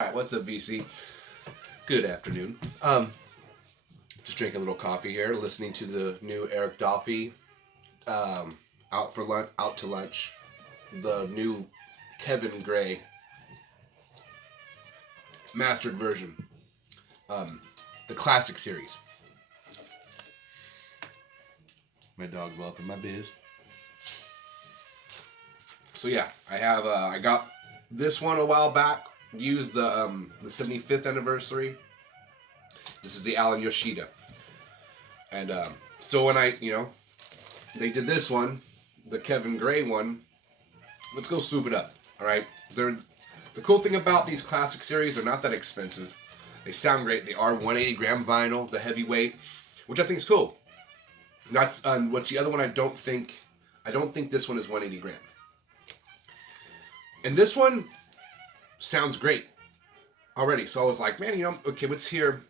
Alright, what's up, VC? Good afternoon. Just drinking a little coffee here, listening to the new Eric Dolphy, out to lunch, the new Kevin Gray mastered version, the classic series. My dog's up in my biz. So yeah, I got this one a while back. Used the 75th anniversary. This is the Alan Yoshida. And so when they did this one, the Kevin Gray one, let's go swoop it up. Alright? The cool thing about these classic series, they're not that expensive. They sound great. They are 180 gram vinyl, the heavyweight, which I think is cool. That's what's the other one I don't think this one is 180 gram. And this one sounds great already. So I was like, man, okay, let's hear,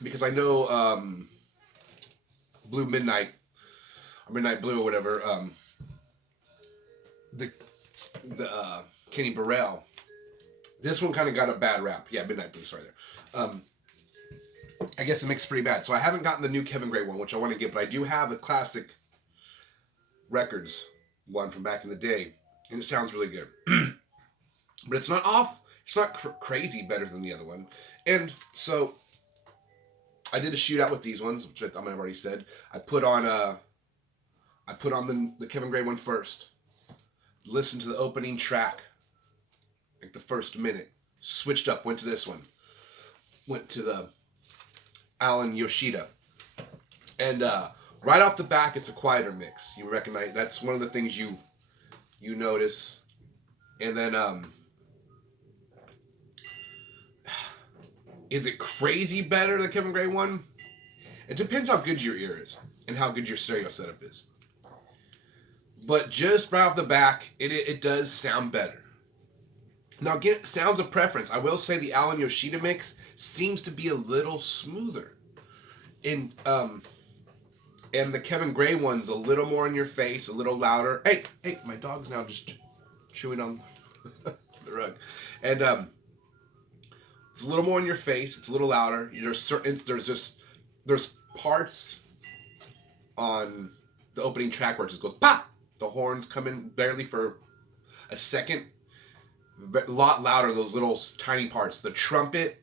because I know Blue Midnight, or Midnight Blue or whatever, the Kenny Burrell. This one kind of got a bad rap. Yeah, Midnight Blue, sorry there. I guess it mixed pretty bad. So I haven't gotten the new Kevin Gray one, which I want to get, but I do have the classic records one from back in the day, and it sounds really good. But it's not off. It's not crazy better than the other one. And so I did a shootout with these ones, which I've already said. I put on the Kevin Gray one first. Listened to the opening track, like the first minute. Switched up, went to this one. Went to the Alan Yoshida. And right off the back, it's a quieter mix. You recognize, that's one of the things you notice. And then is it crazy better than the Kevin Gray one? It depends how good your ear is and how good your stereo setup is. But just right off the back, it does sound better. Now again, sounds of preference. I will say the Alan Yoshida mix seems to be a little smoother. And the Kevin Gray one's a little more in your face, a little louder. Hey, my dog's now just chewing on the rug. And it's a little more in your face. It's a little louder. There's parts on the opening track where it just goes pop. The horns come in barely for a second. A lot louder. Those little tiny parts. The trumpet,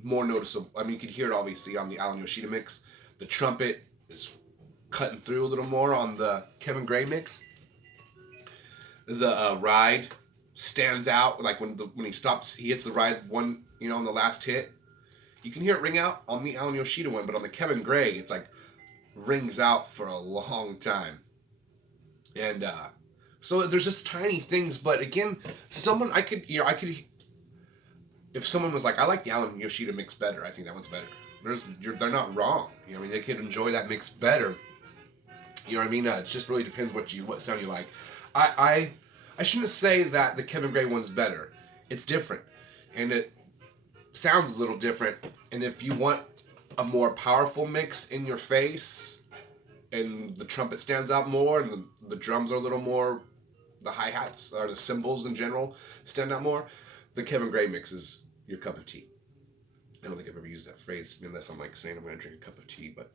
more noticeable. I mean, you could hear it obviously on the Alan Yoshida mix. The trumpet is cutting through a little more on the Kevin Gray mix. The ride stands out, like when he stops, he hits the ride on the last hit. You can hear it ring out on the Alan Yoshida one, but on the Kevin Gray, it's like rings out for a long time. And so there's just tiny things, but again, if someone was like, I like the Alan Yoshida mix better, I think that one's better. They're not wrong. They could enjoy that mix better. You know what I mean? It just really depends what sound you like. I shouldn't say that the Kevin Gray one's better. It's different. And it sounds a little different. And if you want a more powerful mix in your face, and the trumpet stands out more, and the drums are a little more, the hi-hats, or the cymbals in general, stand out more, the Kevin Gray mix is your cup of tea. I don't think I've ever used that phrase, unless I'm like saying I'm going to drink a cup of tea, but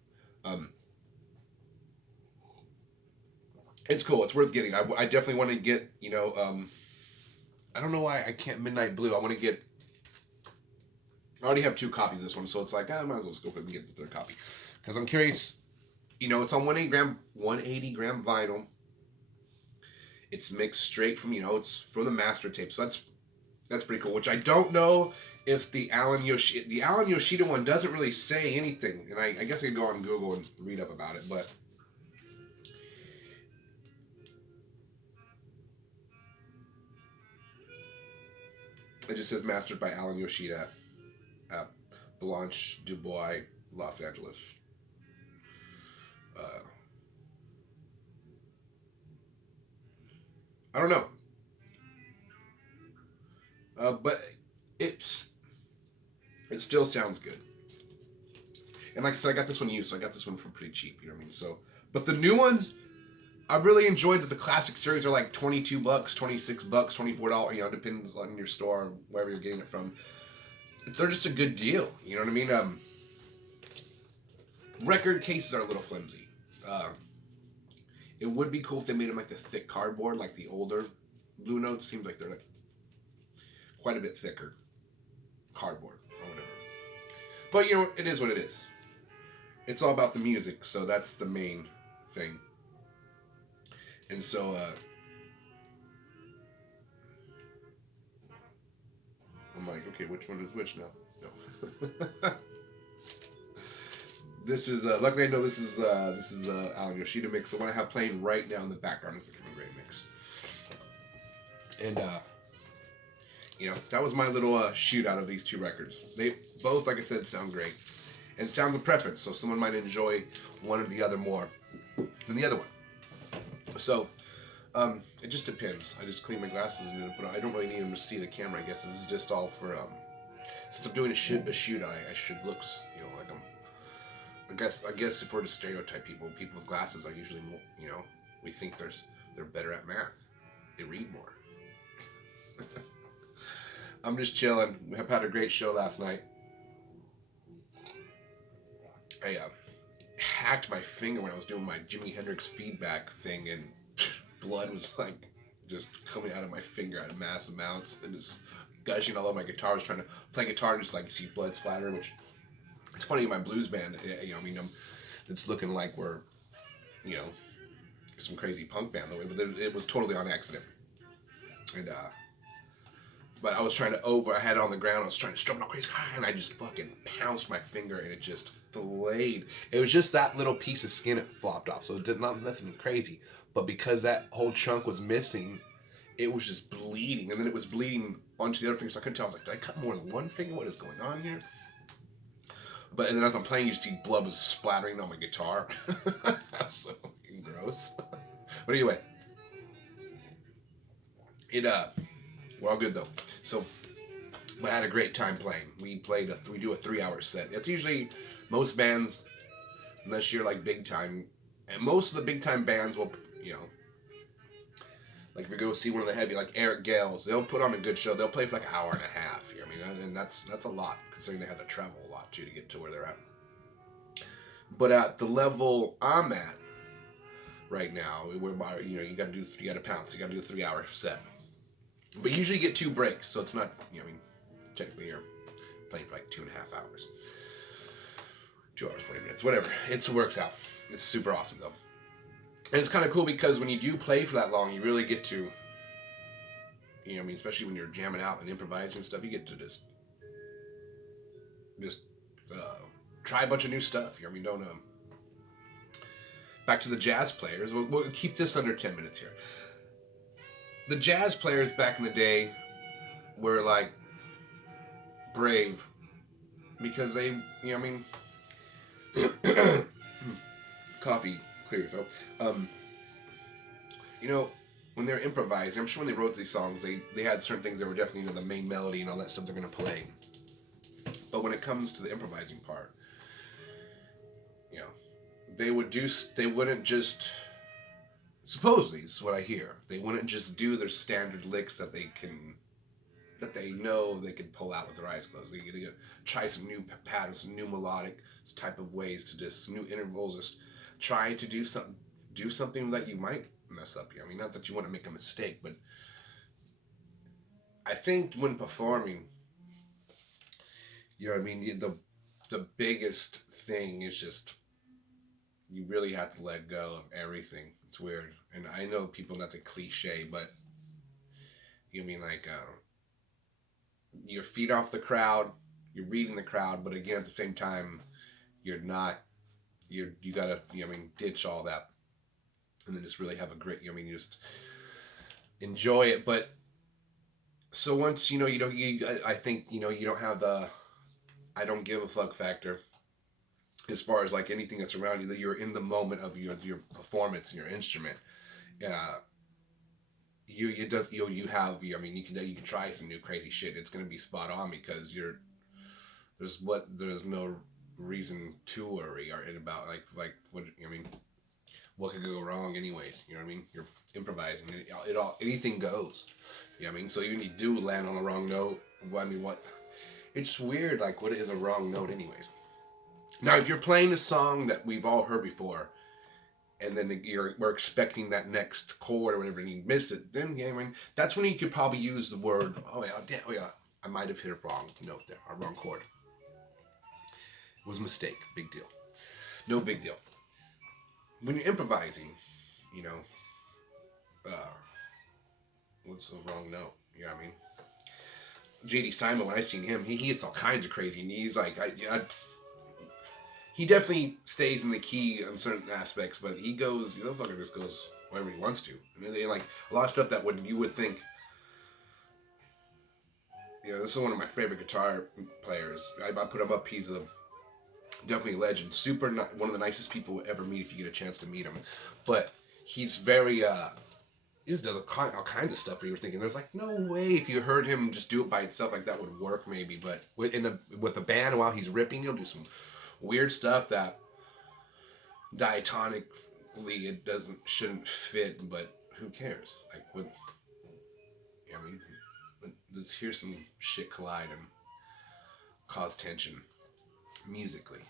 it's cool. It's worth getting. I definitely want to get, I don't know why I can't Midnight Blue. I want to get, I already have 2 copies of this one, so it's like, I might as well just go ahead and get the 3rd copy. Because I'm curious, it's on 180 gram vinyl. It's mixed straight from, it's from the master tape. So that's pretty cool, which I don't know if the Alan Yoshida one doesn't really say anything. And I guess I could go on Google and read up about it, but it just says mastered by Alan Yoshida at Blanche Dubois, Los Angeles. I don't know. But it still sounds good. And like I said, I got this one used, so I got this one for pretty cheap, you know what I mean? So, but the new ones, I really enjoyed that the classic series are like $22, $26, $24. You know, depends on your store, wherever you're getting it from. They're just a good deal. You know what I mean? Record cases are a little flimsy. It would be cool if they made them like the thick cardboard, like the older Blue Notes. Seems like they're like quite a bit thicker cardboard or whatever. But you know, it is what it is. It's all about the music, so that's the main thing. And so, I'm like, okay, which one is which now? No. This is luckily I know this is Alan Yoshida mix. The one I have playing right now in the background is the Kevin Gray mix. And you know, that was my little shoot out of these two records. They both, like I said, sound great. And sounds a preference, so someone might enjoy one or the other more than the other one. So, it just depends. I just clean my glasses, but I don't really need them to see the camera. I guess this is just all for, since I'm doing a shoot, I should look, you know, like I guess if we're to stereotype people with glasses are usually more, you know, we think they're better at math. They read more. I'm just chilling. We have had a great show last night. I hacked my finger when I was doing my Jimi Hendrix feedback thing, and blood was like just coming out of my finger at mass amounts and just gushing all over my guitar. I was trying to play guitar and just like see blood splatter, which it's funny in my blues band. You know, I mean, it's looking like we're, you know, some crazy punk band the way, but it was totally on accident. And but I was trying to I had it on the ground. I was trying to strum it all crazy, and I just fucking pounced my finger, and it just filleted. It was just that little piece of skin that flopped off, so it did nothing crazy. But because that whole chunk was missing, it was just bleeding, and then it was bleeding onto the other finger. So I couldn't tell. I was like, did I cut more than one finger? What is going on here? But and then as I'm playing, you see blood was splattering on my guitar. That's so fucking gross. But anyway, we're all good though. So, but I had a great time playing. We do a 3-hour set. It's usually most bands, unless you're like big time, and most of the big time bands will, you know, like if you go see one of the heavy, like Eric Gales, they'll put on a good show. They'll play for like an hour and a half. You know what I mean, and that's a lot considering they had to travel a lot too to get to where they're at. But at the level I'm at right now, whereby you know you got to pounce. You got to do a 3-hour set. But you usually get 2 breaks, so it's not, you know, I mean, technically you're playing for like 2.5 hours. 2 hours, 40 minutes, whatever. It works out. It's super awesome, though. And it's kind of cool because when you do play for that long, you really get to, you know, I mean, especially when you're jamming out and improvising and stuff, you get to just try a bunch of new stuff. You know what I mean, back to the jazz players. We'll keep this under 10 minutes here. The jazz players back in the day were like brave because they, you know, I mean, coffee, clear your throat. You know, when they're improvising, I'm sure when they wrote these songs, they had certain things that were definitely, you know, the main melody and all that stuff they're going to play. But when it comes to the improvising part, you know, they wouldn't just, supposedly, this is what I hear, they wouldn't just do their standard licks that they know they can pull out with their eyes closed. They try some new patterns, some new melodic type of ways to just new intervals, just try to do something that you might mess up here. I mean, not that you want to make a mistake, but I think when performing, you know what I mean, the biggest thing is just you really have to let go of everything. It's weird. And I know people, that's a cliche, but you know what I mean, like your feet off the crowd, you're reading the crowd, but again at the same time you gotta, you know what I mean, ditch all that and then just really have a great, you know what I mean, you just enjoy it. But so once you know I think, you know, you don't have the I don't give a fuck factor as far as like anything that's around you, that you're in the moment of your performance and your instrument. You can try some new crazy shit. It's gonna be spot on because there's no reason to worry or about like what I mean. what could go wrong anyways? You know what I mean? You're improvising. It all anything goes. You know what I mean? So even you do land on the wrong note. I mean, what? It's weird. Like, what is a wrong note, anyways? Now, if you're playing a song that we've all heard before, and then we're expecting that next chord or whatever, and you miss it, then yeah, I mean, that's when you could probably use the word. Oh yeah, damn, oh yeah, I might have hit a wrong note there, a wrong chord. It was a mistake. Big deal. No big deal. When you're improvising, you know, what's the wrong note? You know what I mean? J.D. Simon, when I seen him, he hits all kinds of crazy, and he's like, he definitely stays in the key on certain aspects, but he goes, the fucker just goes wherever he wants to. I mean, they like a lot of stuff that you would think. You know, this is one of my favorite guitar players. I put him up. He's definitely a legend. Super, one of the nicest people you'll ever meet if you get a chance to meet him. But he's very, he just does all kinds of stuff where you were thinking, there's like no way if you heard him just do it by itself like that would work maybe. But with the band, while he's ripping, he'll do some weird stuff that diatonically it shouldn't fit, but who cares? Like, I mean, let's hear some shit collide and cause tension musically.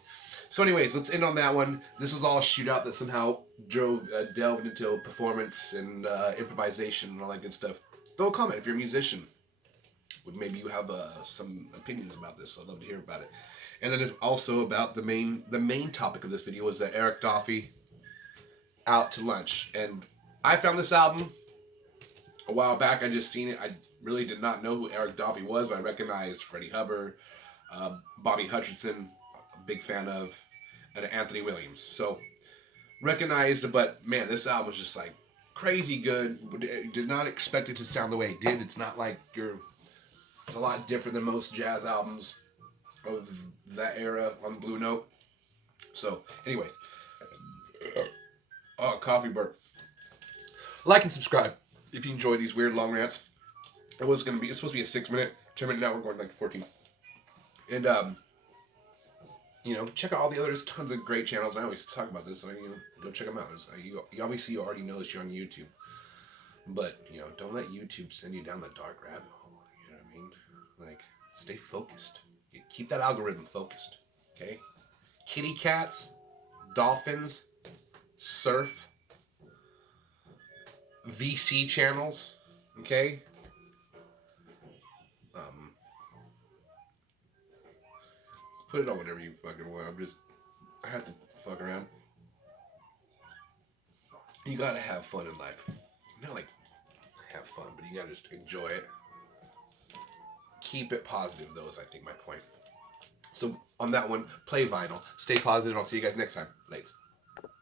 So anyways, let's end on that one. This was all a shootout that somehow delved into performance and improvisation and all that good stuff. Throw a comment if you're a musician. Maybe you have some opinions about this. I'd love to hear about it. And then also about the main topic of this video was that Eric Doffey Out to Lunch. And I found this album a while back. I just seen it. I really did not know who Eric Doffey was, but I recognized Freddie Hubbard, Bobby Hutcherson, a big fan of, and Anthony Williams. So recognized, but man, this album was just like crazy good. Did not expect it to sound the way it did. It's not like it's a lot different than most jazz albums of that era on Blue Note. So, anyways, coffee burp. Like and subscribe if you enjoy these weird long rants. It's supposed to be a 6-minute, 10-minute. Now we're going like 14. And check out all the others. Tons of great channels. And I always talk about this. So go check them out. You obviously already know this. You're on YouTube, but don't let YouTube send you down the dark rabbit hole. You know what I mean? Like, stay focused. Keep that algorithm focused. Okay. Kitty cats, dolphins, surf, VC channels. Okay. Put it on whatever you fucking want. I have to fuck around. You gotta have fun in life. Not like have fun, but you gotta just enjoy it. Keep it positive, though, is I think my point. So on that one, play vinyl. Stay positive. I'll see you guys next time. Lates.